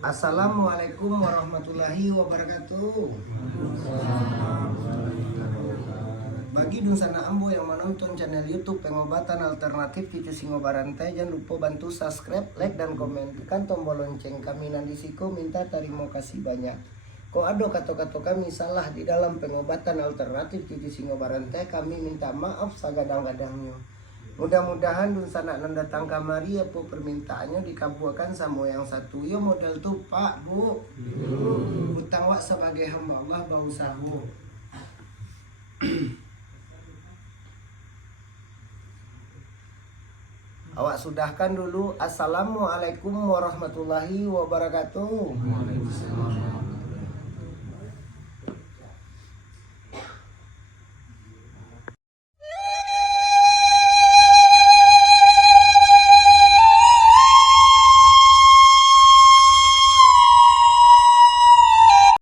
Assalamualaikum warahmatullahi wabarakatuh. Bagi dusana ambo yang menonton channel YouTube Pengobatan Alternatif Cucu Singobarantai, jangan lupa bantu subscribe, like dan komen, tekan tombol lonceng. Kami Nandisiko minta terima kasih banyak. Kok ada kata-kata kami salah di dalam pengobatan alternatif cucu singobarantai, kami minta maaf sagadang-gadangnya. Mudah-mudahan dusana nanda datang kamari apa permintaannya dikabulkan sama yang satu. Yo modal tuh Pak Bu. Utang wak sebagai hamba Allah berusaha. Awak sudahkan dulu. Assalamualaikum warahmatullahi wabarakatuh.